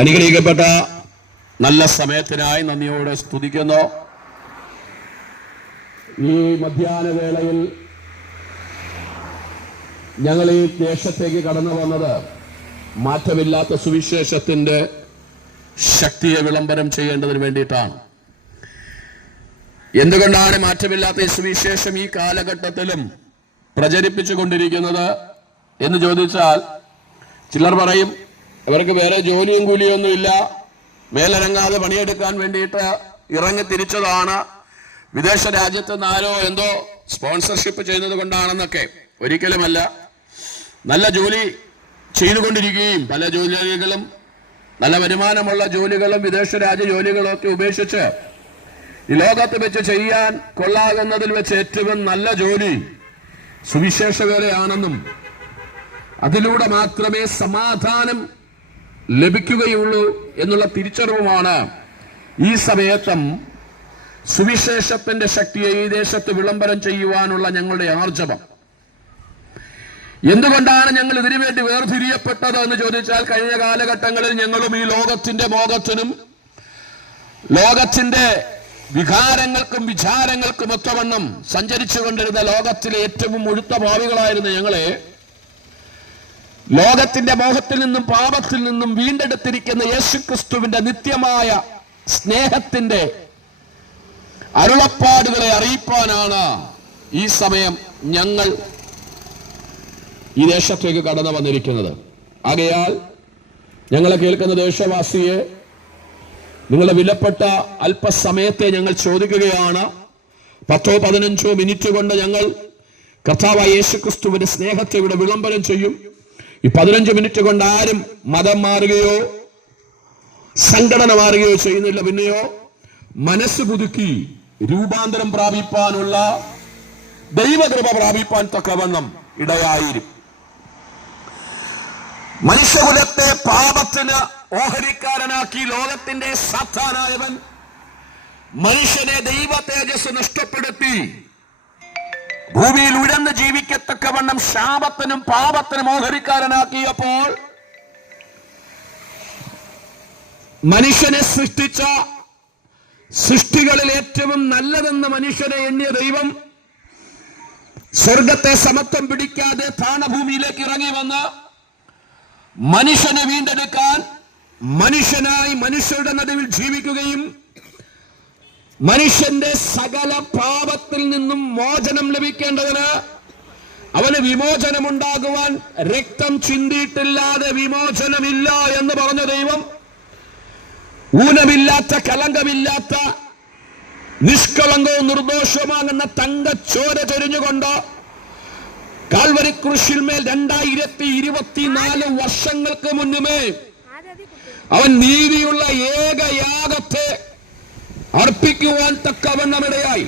അനുഗ്രഹിക്കപ്പെട്ട നല്ല സമയത്തിനായി നന്ദിയോടെ സ്തുതിക്കുന്നു. ഈ മധ്യാഹ്ന വേളയിൽ ഞങ്ങൾ ഈ ദേശത്തേക്ക് കടന്നു വന്നത് മാറ്റമില്ലാത്ത സുവിശേഷത്തിന്റെ ശക്തിയെ വിളംബരം ചെയ്യേണ്ടതിന് വേണ്ടിയിട്ടാണ്. എന്തുകൊണ്ടാണ് മാറ്റമില്ലാത്ത ഈ സുവിശേഷം ഈ കാലഘട്ടത്തിലും പ്രചരിപ്പിച്ചു കൊണ്ടിരിക്കുന്നത് എന്ന് ചോദിച്ചാൽ ചിലർ പറയും അവർക്ക് വേറെ ജോലിയും കൂലിയൊന്നും ഇല്ല. മേലിറങ്ങാതെ പണിയെടുക്കാൻ വേണ്ടിയിട്ട് ഇറങ്ങി തിരിച്ചതാണ്. വിദേശ രാജ്യത്ത് നിന്നാരോ എന്തോ സ്പോൺസർഷിപ്പ് ചെയ്യുന്നത് കൊണ്ടാണെന്നൊക്കെ ഒരിക്കലുമല്ല. നല്ല ജോലി ചെയ്തുകൊണ്ടിരിക്കുകയും പല ജോലികളും നല്ല വരുമാനമുള്ള ജോലികളും വിദേശ രാജ്യ ജോലികളൊക്കെ ഉപേക്ഷിച്ച് ഈ ലോകത്ത് വെച്ച് ചെയ്യാൻ കൊള്ളാകുന്നതിൽ വെച്ച് ഏറ്റവും നല്ല ജോലി സുവിശേഷ വേലയാണെന്നും അതിലൂടെ മാത്രമേ സമാധാനം ലഭിക്കുകയുള്ളൂ എന്നുള്ള തിരിച്ചറിവുമാണ് ഈ സമയത്തും സുവിശേഷത്തിന്റെ ശക്തിയെ ഈ ദേശത്ത് വിളംബരം ചെയ്യുവാനുള്ള ഞങ്ങളുടെ ആർജവം. എന്തുകൊണ്ടാണ് ഞങ്ങൾ ഇതിനു വേണ്ടി വേർതിരിയപ്പെട്ടത് എന്ന് ചോദിച്ചാൽ കഴിഞ്ഞ കാലഘട്ടങ്ങളിൽ ഞങ്ങളും ഈ ലോകത്തിന്റെ മോഹത്തിനും ലോകത്തിന്റെ വികാരങ്ങൾക്കും വിചാരങ്ങൾക്കും ഒത്തവണ്ണം സഞ്ചരിച്ചു കൊണ്ടിരുന്ന ലോകത്തിലെ ഏറ്റവും ഒഴുത്ത ഭാവികളായിരുന്ന ഞങ്ങളെ. ലോകത്തിന്റെ മോഹത്തിൽ നിന്നും പാപത്തിൽ നിന്നും വീണ്ടെടുത്തിരിക്കുന്ന യേശുക്രിസ്തുവിന്റെ നിത്യമായ സ്നേഹത്തിന്റെ അരുളപ്പാടുകളെ അറിയിപ്പാനാണ് ഈ സമയം ഞങ്ങൾ ഈ ദേശത്തേക്ക് കടന്നു വന്നിരിക്കുന്നത്. ആകയാൽ ഞങ്ങളെ കേൾക്കുന്ന ദേശവാസിയെ നിങ്ങളുടെ വിലപ്പെട്ട അല്പസമയത്തെ ഞങ്ങൾ ചോദിക്കുകയാണ്. പത്തോ പതിനഞ്ചോ മിനിറ്റ് കൊണ്ട് ഞങ്ങൾ കർത്താവായ യേശുക്രിസ്തുവിന്റെ സ്നേഹത്തെ ഇവിടെ വിളംബരം ചെയ്യും. ഈ പതിനഞ്ച് മിനിറ്റ് കൊണ്ട് ആരും മതം മാറുകയോ സംഘടന മാറുകയോ ചെയ്യുന്നില്ല. പിന്നെയോ മനസ്സ് പുതുക്കി രൂപാന്തരം പ്രാപിപ്പാനുള്ള ദൈവകൃപ പ്രാപിപ്പാൻ തക്കവണ്ണം ഇടയായിരിക്കും. മനുഷ്യകുലത്തെ പാപത്തിന് ഓഹരിക്കാരനാക്കി ലോകത്തിന്റെ സാധാനായവൻ മനുഷ്യനെ ദൈവ തേജസ് നഷ്ടപ്പെടുത്തി ഭൂമിയിൽ ഉഴന്ന് ജീവിക്കത്തക്കവണ്ണം ശാപത്തിനും പാപത്തിനും ഓഹരിക്കാരനാക്കിയപ്പോൾ മനുഷ്യനെ സൃഷ്ടിച്ച സൃഷ്ടികളിൽ ഏറ്റവും നല്ലതെന്ന് മനുഷ്യനെ എണ്ണിയ ദൈവം സ്വർഗത്തെ സമത്വം പിടിക്കാതെ താണഭൂമിയിലേക്ക് ഇറങ്ങി വന്ന് മനുഷ്യനെ വീണ്ടെടുക്കാൻ മനുഷ്യനായി മനുഷ്യരുടെ നടുവിൽ ജീവിക്കുകയും മനുഷ്യന്റെ സകല പാപത്തിൽ നിന്നും മോചനം ലഭിക്കേണ്ടതിന് അവന് വിമോചനമുണ്ടാകുവാൻ രക്തം ചിന്തിയിട്ടില്ലാതെ വിമോചനമില്ല എന്ന് പറഞ്ഞ ദൈവം. ഊനമില്ലാത്ത കലങ്കമില്ലാത്ത നിഷ്കളങ്കവും നിർദോഷവുമാകുന്ന തങ്കച്ചോര ചൊരിഞ്ഞുകൊണ്ട് കാൽവരി കൃഷിന്മേൽ രണ്ടായിരത്തി ഇരുപത്തിനാല് വർഷങ്ങൾക്ക് മുന്നുമേ അവൻ നീതിയുള്ള ഏക യാഗത്തെ അർപ്പിക്കുവാൻ തക്കവണ്ണമിടയായി.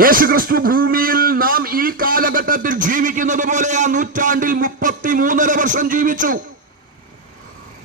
യേശുക്രിസ്തു ഭൂമിയിൽ നാം ഈ കാലഘട്ടത്തിൽ ജീവിക്കുന്നത് പോലെ ആ നൂറ്റാണ്ടിൽ മുപ്പത്തി മൂന്നര വർഷം ജീവിച്ചു.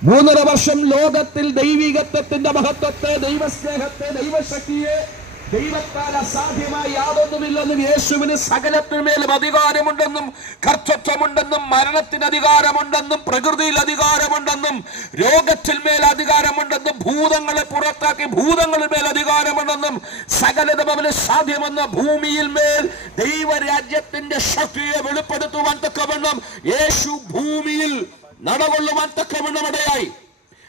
മൂന്നര വർഷം ലോകത്തിൽ ദൈവികത്വത്തിന്റെ മഹത്വത്തെ ദൈവസ്നേഹത്തെ ദൈവശക്തിയെ ദൈവത്താൽ അസാധ്യമായി യാതൊന്നുമില്ലെന്നും യേശുവിന് സകലത്തിന്മേലും അധികാരമുണ്ടെന്നും കർത്തത്വമുണ്ടെന്നും മരണത്തിന് അധികാരമുണ്ടെന്നും പ്രകൃതിയിൽ അധികാരമുണ്ടെന്നും രോഗത്തിന്മേൽ അധികാരമുണ്ടെന്നും ഭൂതങ്ങളെ പുറത്താക്കി ഭൂതങ്ങളിൽ മേൽ അധികാരമുണ്ടെന്നും സകലതും അവന് സാധ്യമെന്ന ഭൂമിയിൽ മേൽ ദൈവരാജ്യത്തിന്റെ ശക്തിയെ വെളിപ്പെടുത്തുവാൻ തക്കവണ്ണം യേശു ഭൂമിയിൽ നടകൊള്ളുവാൻ തക്കവണ്ണം ഇടയായി.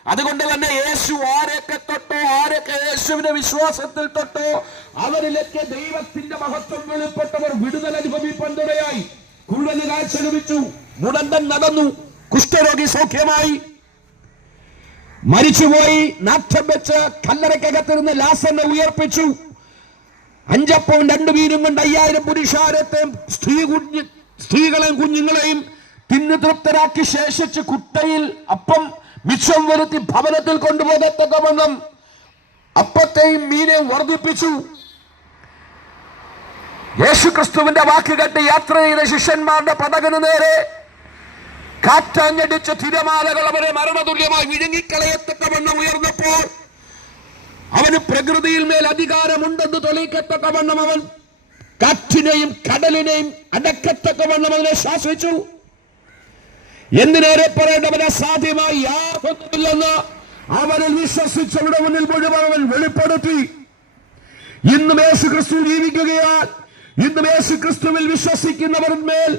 അതുകൊണ്ട് തന്നെ യേശു ആരൊക്കെ തൊട്ടോ ആരൊക്കെ യേശുവിന്റെ വിശ്വാസത്തിൽ തൊട്ടോ അവരിലൊക്കെ ദൈവത്തിന്റെ മഹത്വം വെളിപ്പെട്ടവർ വിടുതൽ അനുഭവിപ്പന്തുടയായി തുടയായി കുഴൽ കാഴ്ച ലഭിച്ചു. മുടന്തൻ നടന്നു. കുഷ്ഠരോഗി സൗഖ്യമായി. മരിച്ചുപോയി. നാറ്റം വെച്ച് കല്ലറയ്ക്കകത്തിരുന്ന് ലാസനെ ഉയർപ്പിച്ചു. അഞ്ചപ്പവും രണ്ടു മീനും കൊണ്ട് അയ്യായിരം പുരുഷാരത്തെയും സ്ത്രീ കുഞ്ഞ് സ്ത്രീകളെയും കുഞ്ഞുങ്ങളെയും തിന്നു തൃപ്തരാക്കി ശേഷിച്ച് കുട്ടയിൽ അപ്പം മിച്ചം വരുത്തി ഭവനത്തിൽ കൊണ്ടുപോകത്തക്കവണ്ണം അപ്പത്തെയും മീനെയും വർദ്ധിപ്പിച്ചു. യേശുക്രിസ്തുവിന്റെ വാക്ക് കേട്ട് യാത്ര ചെയ്ത ശിഷ്യന്മാരുടെ പടകന് നേരെ കാറ്റാഞ്ഞടിച്ച തിരമാലകൾ അവരെ മരണതുല്യമായി വിഴുങ്ങിക്കളയത്തക്കവണ്ണം ഉയർന്നപ്പോൾ അവന് പ്രകൃതിയിൽ മേൽ അധികാരമുണ്ടെന്ന് തെളിയിക്കത്തക്കവണ്ണം അവൻ കാറ്റിനെയും കടലിനെയും അടക്കത്തക്കവണ്ണം അവനെ ശാസിച്ചു. എന്തിനേറെ പറയേണ്ടവന് സാധ്യമായി യാതൊന്നുമില്ലെന്ന് അവനിൽ വിശ്വസിച്ചവരുടെ മുന്നിൽ മുഴുവൻ അവൻ വെളിപ്പെടുത്തി. ഇന്നും യേശു ക്രിസ്തു ജീവിക്കുകയാൽ ഇന്നും യേശു ക്രിസ്തുവിൽ വിശ്വസിക്കുന്നവർമേൽ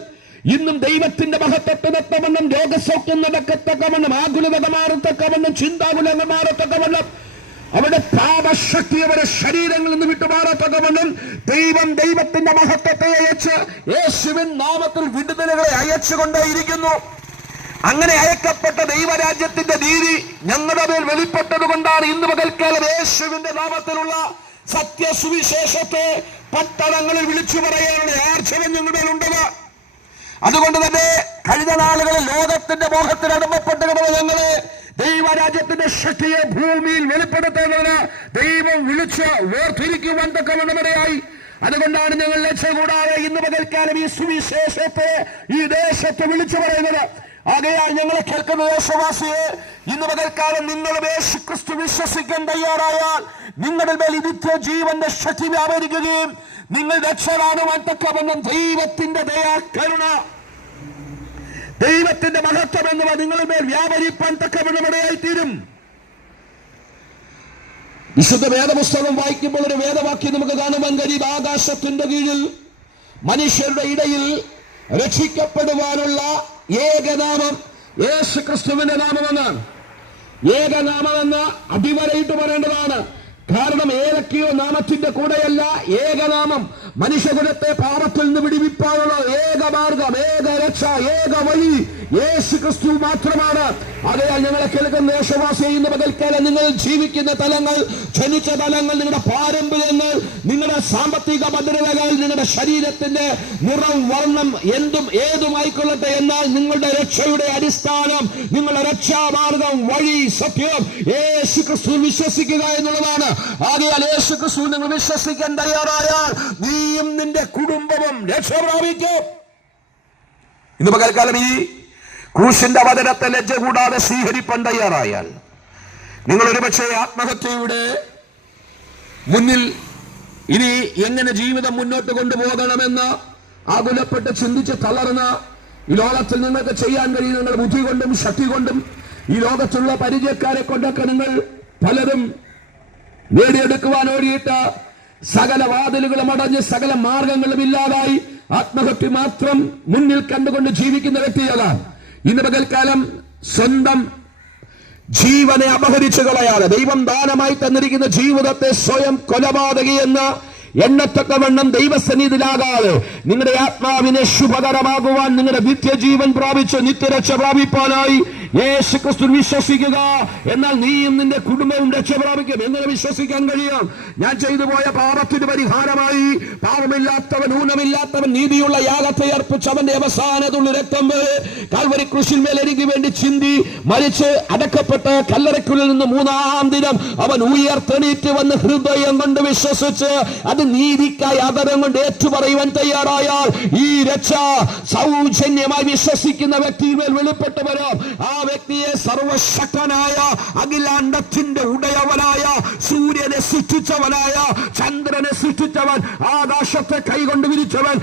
ഇന്നും ദൈവത്തിന്റെ മഹത്വത്തിനെത്തവണ്ണം രോഗസൗഖ്യം നടക്കത്തക്കവണ്ണം ആകുലത മാറത്തക്കവണ്ണം ചിന്താകുലങ്ങൾ മാറത്തക്കവണ്ണം അവരുടെ പാപശക്തി അവരുടെ ശരീരങ്ങളിൽ നിന്ന് വിട്ടുമാറത്തക്കവണ്ണം ദൈവം ദൈവത്തിന്റെ മഹത്വത്തെ അയച്ച് യേശുവിൻ നാമത്തിൽ വിടുതലുകളെ അയച്ചുകൊണ്ടേയിരിക്കുന്നു. അങ്ങനെ അയക്കപ്പെട്ട ദൈവരാജ്യത്തിന്റെ നീതി ഞങ്ങളുടെ മേൽ വെളിപ്പെട്ടത് കൊണ്ടാണ് ഇന്ന് പകൽക്കാലം യേശുവിന്റെ നാമത്തിലുള്ള സത്യസുവിശേഷത്തെ പട്ടണങ്ങളിൽ വിളിച്ചു പറയാനുള്ള ആർജവം ഞങ്ങളുടെ മേലുണ്ടത്. അതുകൊണ്ട് തന്നെ കഴിഞ്ഞ നാളുകളിൽ ലോകത്തിന്റെ മോഹത്തിന് അടമ്പപ്പെട്ട് കിടന്ന ഞങ്ങൾ ദൈവരാജ്യത്തിന്റെ ശക്തിയെ ഭൂമിയിൽ വെളിപ്പെടുത്തേണ്ടതിന് ദൈവം വിളിച്ച് വേർതിരിക്കുവാൻ തക്കവണ്ണമിടയായി അതുകൊണ്ടാണ് ഞങ്ങൾ ലക്ഷ്യം കൂടാതെ ഇന്ന് പകൽക്കാലം ഈ സുവിശേഷത്തെ ഈ ദേശത്ത് വിളിച്ചു പറയുന്നത്. ആകയാൽ ഞങ്ങളെ കേൾക്കുന്ന യേശുവാസിയെ ഇന്ന് പകൽക്കാലം നിങ്ങളും യേശു ക്രിസ്തു വിശ്വസിക്കാൻ തയ്യാറായാൽ നിങ്ങളുടെ മേൽ ഈ നിത്യജീവന്റെ ശക്തി വ്യാപരിക്കുകയും നിങ്ങൾ രക്ഷകാണുവാൻ ദൈവത്തിന്റെ ദയാകരുണ ദൈവത്തിന്റെ മഹത്വം എന്നിവ നിങ്ങളുടെ മേൽ വ്യാപരിപ്പാൻ തക്കവണ്ണം ഇടയായി തീരും വിശുദ്ധ വേദപുസ്തകം വായിക്കുമ്പോൾ ഒരു വേദവാക്യം നമുക്ക് കാണുവാൻ കഴിയും. ആകാശത്തിന്റെ കീഴിൽ മനുഷ്യരുടെ ഇടയിൽ രക്ഷിക്കപ്പെടുവാനുള്ള ഏകനാമം യേശു ക്രിസ്തുവിന്റെ നാമമെന്നാണ് ഏകനാമമെന്ന് അടിവരയിട്ട് പറയേണ്ടതാണ്. കാരണം ഏതൊക്കെയോ നാമത്തിന്റെ കൂടെയല്ല ഏകനാമം. മനുഷ്യകുലത്തെ പാപത്തിൽ നിന്ന് വിടിവിപ്പാനുള്ള ഏക മാർഗം ഏക രക്ഷ ഏക വഴി യേശു ക്രിസ്തു മാത്രമാണ്. അതിനാൽ ഞങ്ങളെ കേൾക്കുന്ന ദേശവാസി ചെയ്യുന്ന പകൽക്കാലം നിങ്ങൾ ജീവിക്കുന്ന തലങ്ങൾ ജനിച്ച തലങ്ങൾ നിങ്ങളുടെ പാരമ്പര്യങ്ങൾ നിങ്ങളുടെ സാമ്പത്തിക ഭദ്രതകൾ നിങ്ങളുടെ ശരീരത്തിന്റെ നിറം വർണം എന്തും ഏതുമായിക്കൊള്ളട്ടെ എന്നാൽ നിങ്ങളുടെ രക്ഷയുടെ അടിസ്ഥാനം നിങ്ങളുടെ രക്ഷാമാർഗം വഴി സത്യം യേശു ക്രിസ്തു വിശ്വസിക്കുക എന്നുള്ളതാണ്. ആകയാൽ യേശു ക്രിസ്തു നിങ്ങൾ വിശ്വസിക്കാൻ തയ്യാറായാൽ നീയും നിന്റെ കുടുംബവും രക്ഷ പ്രാപിക്കും ഇന്ന് പകൽക്കാലം ഈ ക്രൂശിന്റെ അവതരത്തെ ലജ്ജ കൂടാതെ സ്വീകരിപ്പാൻ തയ്യാറായാൽ നിങ്ങൾ ഒരുപക്ഷെ ആത്മഹത്യയുടെ മുന്നിൽ ഇനി എങ്ങനെ ജീവിതം മുന്നോട്ട് കൊണ്ടുപോകണമെന്ന് ആകുലപ്പെട്ട് ചിന്തിച്ച് തളർന്ന ഈ ലോകത്തിൽ നിങ്ങൾക്ക് ചെയ്യാൻ കഴിയുന്ന നിങ്ങളുടെ ബുദ്ധി കൊണ്ടും ശക്തി കൊണ്ടും ഈ ലോകത്തുള്ള പരിചയക്കാരെ കൊണ്ടൊക്കെ നിങ്ങൾ പലരും നേടിയെടുക്കുവാൻ ഓടിയിട്ട് സകല വാതിലുകളും അടഞ്ഞ് സകല മാർഗങ്ങളും ഇല്ലാതായി ആത്മഹത്യ മാത്രം മുന്നിൽ കണ്ടുകൊണ്ട് ജീവിക്കുന്ന വ്യക്തികളാണ് ഇന്ന് പകൽക്കാലം സ്വന്തം ജീവനെ അപഹരിച്ചു കളയാതെ ദൈവം ദാനമായി തന്നിരിക്കുന്ന ജീവിതത്തെ സ്വയം കൊലപാതകയെന്ന് എണ്ണത്തക്കവണ്ണം ദൈവസന്നിധിയിലാകാതെ നിങ്ങളുടെ ആത്മാവിനെ ശുഭകരമാകുവാൻ നിങ്ങളുടെ നിത്യജീവൻ പ്രാപിച്ച് നിത്യരക്ഷ പ്രാപിപ്പാനായി യേശു ക്രിസ്തു വിശ്വസിക്കുക. എന്നാൽ നീയും നിന്റെ കുടുംബവും രക്ഷപ്രാപിക്കും. എങ്ങനെ വിശ്വസിക്കാൻ കഴിയാം? ഞാൻ ചെയ്തു പോയ പാപത്തിന് പരിഹാരമായി. പാപമില്ലാത്തവൻ ഊനമില്ലാത്തവൻ നീതിയുള്ള യാഗത്തെ അർപ്പിച്ചവന്റെ അവസാന തുള്ളി രക്തം വരെ കാൽവരി കൃഷിന്മേൽ എനിക്ക് വേണ്ടി ചിന്തി മരിച്ച് അടക്കപ്പെട്ട് കല്ലറയ്ക്കുള്ളിൽ നിന്ന് മൂന്നാം ദിനം അവൻ ഉയർത്തെണീറ്റ് വന്ന് ഹൃദയം കൊണ്ട് വിശ്വസിച്ച് അത് നീതിക്കായി അതരം കൊണ്ട് ഏറ്റുപറയുവാൻ തയ്യാറായാൽ ഈ രക്ഷ സൗജന്യമായി വിശ്വസിക്കുന്ന വ്യക്തിയിൽ വെളിപ്പെട്ടു വരാം ആ വ്യക്തിയെ സർവശക്തനായ അഖിലാണ്ടത്തിന്റെ ഉടയവനായ സൂര്യനെ സൃഷ്ടിച്ചവനായ സൃഷ്ടിച്ചവൻ ആകാശത്തെ കൈകൊണ്ട് വിരിച്ചവൻ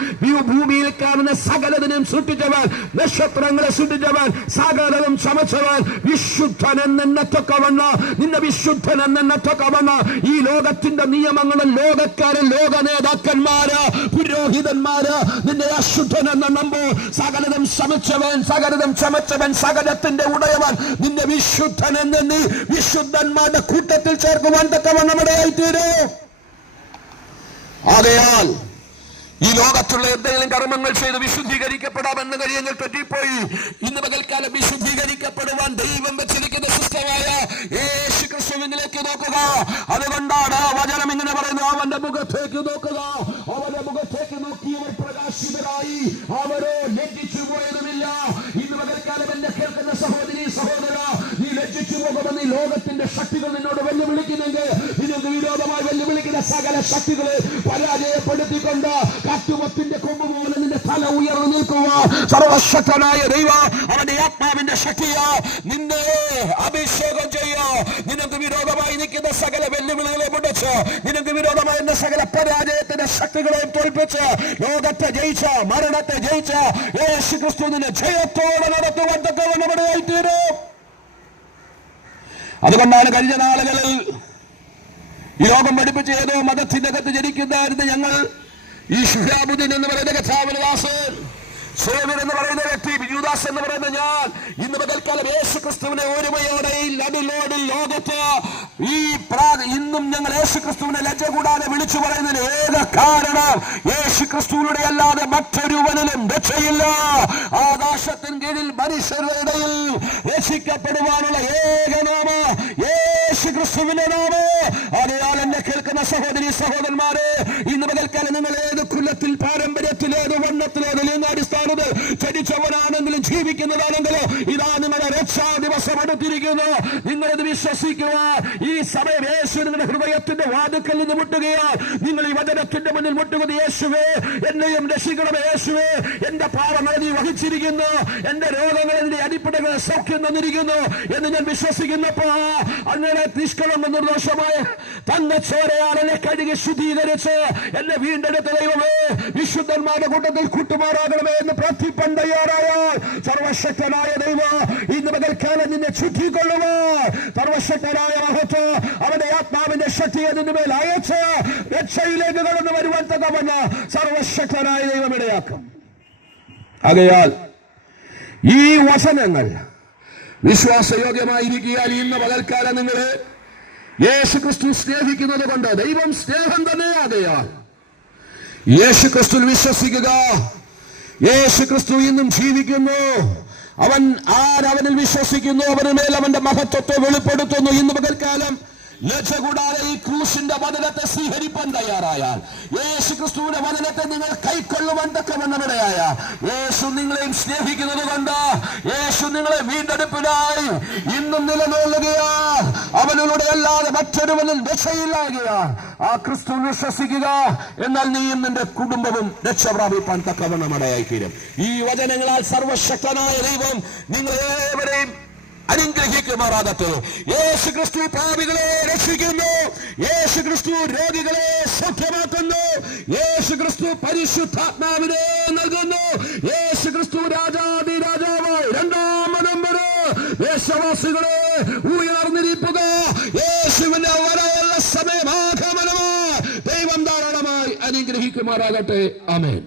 ഭൂമിയിൽ കാണുന്ന സകലതിനും സൃഷ്ടിച്ചവൻ നക്ഷത്രങ്ങളെ സൃഷ്ടിച്ചവൻ സകലതും ചമച്ചവൻ വിശുദ്ധൻ എന്നൊക്കെ നിന്നെ വിശുദ്ധൻ എന്നെന്നത്തൊക്കവണ്ണ ഈ ലോകത്തിന്റെ നിയമങ്ങളും ലോകക്കാരൻ ലോക നേതാക്കന്മാര് പുരോഹിതന്മാര് നിന്നെ അശുദ്ധൻ എന്നെണ്ണുമ്പോ സകലതും ശമിച്ചവൻ സകലതും ചമച്ചവൻ സകലത്തിന്റെ ഉടയവൻ. നിന്നെ വിശുദ്ധൻ എന്ന് നീ വിശുദ്ധന്മാരുടെ കൂട്ടത്തിൽ ചേർക്കുവാൻ തക്കവണ്ണം ഇടയായിത്തീരൂ ആകയാൽ ഈ ലോകത്തുള്ള എന്തെങ്കിലും കർമ്മങ്ങൾ ചെയ്ത് വിശുദ്ധീകരിക്കപ്പെടാമെന്ന് കഴിയങ്ങൾ പറ്റിപ്പോയി ഇന്ന് പകൽക്കാലം വിശുദ്ധീകരിക്കപ്പെടുവാൻ ദൈവം വെച്ചിരിക്കുന്ന സിസ്റ്റമായ യേശു ക്രിസ്തുവിനിലേക്ക് നോക്കുക. അതുകൊണ്ടാണ് വചനം ഇങ്ങനെ പറയുന്നു അവന്റെ മുഖത്തേക്ക് നോക്കുക. അവന്റെ മുഖത്തേക്ക് നോക്കിയവർ പ്രകാശിതരായി അവരോ ലജ്ജിച്ചു പോയതുമില്ല. ഇന്ന് പകൽക്കാലം എന്നെ കേൾക്കുന്ന സഹോദരി സഹോദര നീ ലജ്ജിച്ചു പോകുമെന്ന് ഈ ലോകത്തിന്റെ ശക്തികൾ നിന്നോട് വെല്ലുവിളിക്കുന്നെങ്കിൽ ഇതിന് വിരോധമായി വെല്ലുവിളിക്കുന്ന സകല ശക്തികളെ സർവശക്തനായ ദൈവ അവന്റെ ആത്മാവിന്റെ ശക്തിയോ. നിന്നെ അഭിഷേകം ചെയ്യോ. നിനക്ക് വിരോധമായി നിൽക്കുന്ന സകല വെല്ലുവിളികളെ മുടിച്ച് നിനക്ക് വിരോധമായി സകല പരാജയത്തിന്റെ ശക്തികളെയും തോൽപ്പിച്ച് ലോകത്തെ ജയിച്ച മരണത്തെ ജയിച്ച യേശു ക്രിസ്തു നിന്നെ ജയത്തോടെ നടത്തുവാൻ അതുകൊണ്ടാണ് കഴിഞ്ഞ നാളുകളിൽ ഈ ലോകം പഠിപ്പിച്ച ഏതോ മതത്തിന്റെ അകത്ത് ജനിക്കുന്നതായിരുന്നു ഞങ്ങൾ ഈ ഷുഹാബുദ്ദീൻ എന്ന് പറയുന്ന കഥാവനദാസൻ സേവൻ എന്ന് പറയുന്ന വ്യക്തി ബിജുദാസ് എന്ന് പറയുന്ന ഞാൻ. ഇന്ന് മുതൽക്കാലം യേശു ക്രിസ്തുവിനെ ഒരുമയോടെ ഈ നടുലോടിൽ ലോകത്ത് ഈ ഇന്നും ഞങ്ങൾ യേശു ക്രിസ്തുവിനെ ലജ്ജ കൂടാതെ വിളിച്ചു പറയുന്നതിന് ഏക കാരണം യേശു ക്രിസ്തുവിലൂടെ അല്ലാതെ മറ്റൊരുവനിലും രക്ഷയില്ല. ആകാശത്തിൻ കീഴിൽ മനുഷ്യരുടെ ഇടയിൽ രക്ഷിക്കപ്പെടുവാനുള്ള ഏക നാമ യേശു ക്രിസ്തുവിന്റെ അതിനാൽ എന്നെ കേൾക്കുന്ന സഹോദരി സഹോദരന്മാരെ ഇന്ന് മുതൽക്കാലം നിങ്ങൾ ഏത് കുലത്തിൽ പാരമ്പര്യത്തിൽ ഏത് വണ്ണത്തിൽ ഏത് ലിംഗാടിസ്ഥാനത്തിൽ ജനിച്ചവനാണെങ്കിലും ജീവിക്കുന്നതാണെങ്കിലും ഇതാ നിങ്ങളുടെ രക്ഷാ ദിവസം അടുത്തിരിക്കുന്നു. നിങ്ങളിത് വിശ്വസിക്കുക. ഈ സമയം യേശു നിങ്ങളുടെ ഹൃദയത്തിന്റെ വാതുക്കൽ നിന്ന് മുട്ടുകയാണ് നിങ്ങൾ ഈ വചനത്തിന്റെ മുന്നിൽ മുട്ടുന്നത് യേശുവേ എന്നെയും രക്ഷിക്കണം യേശുവേ. എന്റെ പാവങ്ങളെ നീ വഹിച്ചിരിക്കുന്നു. എന്റെ രോഗങ്ങൾ എന്റെ അടിപ്പടകളെ സൗഖ്യം തന്നിരിക്കുന്നു എന്ന് ഞാൻ വിശ്വസിക്കുന്നപ്പോ അങ്ങനെ നിഷ്കളങ്ക നിർദോഷമായ തന്ന എന്നെ കഴുകി ശുദ്ധീകരിച്ച് എന്നെ വീണ്ടെടുത്ത ദൈവമേ വിശുദ്ധന്മാരുടെ കൂട്ടത്തിൽ കൂട്ടുമാറാകണമേ എന്ന് പ്രാർത്ഥിപ്പാൻ തയ്യാറായാൽ സർവശക്തനായ ദൈവം ഇന്ന് മുതൽക്കാലം നിന്നെ ചുറ്റിക്കൊള്ളുക സർവശക്തനായ മഹത്വ അവന്റെ ആത്മാവിന്റെ ശക്തി നിന്റെ മേൽ അയച്ച് രക്ഷയിലേക്ക് കടന്നു വരുവാൻ തക്കവണ്ണ് സർവശക്തനായ ദൈവം ഇടയാക്കും. ഈ വചനങ്ങൾ വിശ്വാസയോഗ്യമായിരിക്കാൻ ഇന്ന് പകൽക്കാലം നിങ്ങൾ യേശു ക്രിസ്തു സ്നേഹിക്കുന്നത് കൊണ്ട് ദൈവം സ്നേഹം തന്നെയാകയാൽ യേശു ക്രിസ്തു വിശ്വസിക്കുക. യേശു ക്രിസ്തു ഇന്നും ജീവിക്കുന്നു. അവൻ ആരവനിൽ വിശ്വസിക്കുന്നു? അവന് മേൽ അവന്റെ മഹത്വത്തെ വെളിപ്പെടുത്തുന്നു. ഇന്ന് പകൽക്കാലം ലജ്ജ കൂടാതെ ഈ ക്രൂശിന്റെ വചനത്തെ സ്വീകരിപ്പാൻ തയ്യാറായാൽ യേശു ക്രിസ്തുവിന്റെ വചനത്തെ നിങ്ങൾ കൈക്കൊള്ളുവാൻ തക്കവണ്ണമിടയായ യേശു നിങ്ങളെയും സ്നേഹിക്കുന്നത് കൊണ്ട് യേശു നിങ്ങളെ വീണ്ടെടുപ്പിനായി ഇന്നും നിലനിൽക്കുകയാ. അവനിലൂടെ അല്ലാതെ മറ്റൊരുവനും രക്ഷയില്ലാകുക ആ ക്രിസ്തു വിശ്വസിക്കുക. എന്നാൽ നീയും നിന്റെ കുടുംബവും രക്ഷ പ്രാപിപ്പാൻ തക്കവണ്ണമടയായി തീരും ഈ വചനങ്ങളാൽ സർവശക്തനായ ദൈവം നിങ്ങളേവരെയും അനുഗ്രഹിക്കുമാറാകട്ടെ. യേശു ക്രിസ്തു പാപികളെ രക്ഷിക്കുന്നു. യേശു ക്രിസ്തു രോഗികളെ സൗഖ്യമാക്കുന്നു. യേശു ക്രിസ്തു പരിശുദ്ധാത്മാവിനെ നൽകുന്നു. യേശു ക്രിസ്തു രാജാതി രാജാവ് രണ്ടാമതും വരെ ദേശവാസികളെ ഉയർന്നിരിപ്പുക. യേശുവിന്റെ വരവുള്ള സമയമാഗമനമോ. ദൈവം ധാരാളമായി അനുഗ്രഹിക്കുമാറാകട്ടെ. ആമേൻ.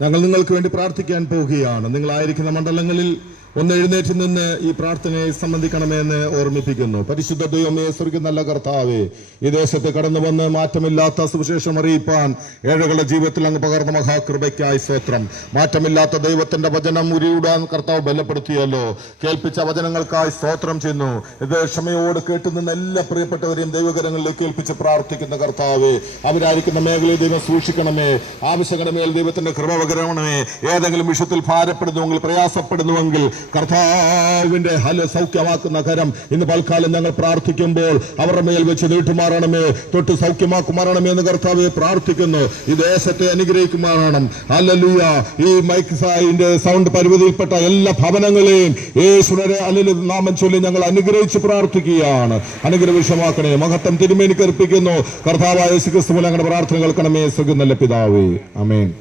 ഞങ്ങൾ നിങ്ങൾക്ക് വേണ്ടി പ്രാർത്ഥിക്കാൻ പോവുകയാണ്. നിങ്ങളായിരിക്കുന്ന മണ്ഡലങ്ങളിൽ ഒന്ന് എഴുന്നേറ്റ് നിന്ന് ഈ പ്രാർത്ഥനയെ സംബന്ധിക്കണമെന്ന് ഓർമ്മിപ്പിക്കുന്നു. പരിശുദ്ധ ദൈവമേ സ്വർഗം നല്ല കർത്താവേ ഈ ദേശത്ത് കടന്നു വന്ന് മാറ്റമില്ലാത്ത സുവിശേഷം അറിയിപ്പാൻ ഏഴകളുടെ ജീവിതത്തിൽ അങ്ങ് പകർന്ന മഹാകൃപയ്ക്കായി സ്വത്രം മാറ്റമില്ലാത്ത ദൈവത്തിന്റെ വചനം ഉരിയിടാൻ കർത്താവ് ബലപ്പെടുത്തിയല്ലോ. കേൾപ്പിച്ച വചനങ്ങൾക്കായി സ്തോത്രം ചെയ്യുന്നു ഇത് ക്ഷമയോട് കേട്ടു നിന്ന് എല്ലാ പ്രിയപ്പെട്ടവരെയും ദൈവകരങ്ങളിലേക്ക് കേൾപ്പിച്ച് പ്രാർത്ഥിക്കുന്ന കർത്താവേ അവരായിരിക്കുന്ന മേഖലയിൽ ദൈവം സൂക്ഷിക്കണമേ ആവശ്യകടമേൽ ദൈവത്തിന്റെ കൃപ പകരണമേ. ഏതെങ്കിലും വിഷയത്തിൽ ഭാരപ്പെടുന്നുവെങ്കിൽ പ്രയാസപ്പെടുന്നുവെങ്കിൽ കർത്താവിന്റെ ഹല സൗഖ്യമാക്കുന്ന കരം ഇന്ന് പൽക്കാലം ഞങ്ങൾ പ്രാർത്ഥിക്കുമ്പോൾ അവരുടെ മേൽ വെച്ച് നീട്ടുമാറണമേ തൊട്ട് സൗഖ്യമാക്കുമാറണമേ എന്ന് കർത്താവ് പ്രാർത്ഥിക്കുന്നു. ഈ ദേശത്തെ അനുഗ്രഹിക്കുമാറണം അല്ലല്ലൂയ ഈ മൈക്ക് സായിന്റെ സൗണ്ട് പരിമിതിയിൽപ്പെട്ട എല്ലാ ഭവനങ്ങളെയും യേശുവിനെ അല്ലെ നാമം ചൊല്ലി ഞങ്ങൾ അനുഗ്രഹിച്ച് പ്രാർത്ഥിക്കുകയാണ്. അനുഗ്രഹവിഷമാക്കണേ മഹത്വം തിരുമേനിക്ക് അർപ്പിക്കുന്നു. കർത്താവായ യേശു ക്രിസ്തു ഞങ്ങളുടെ പ്രാർത്ഥന കേൾക്കണമേ. സുഖം നല്ല പിതാവേ. അമേൻ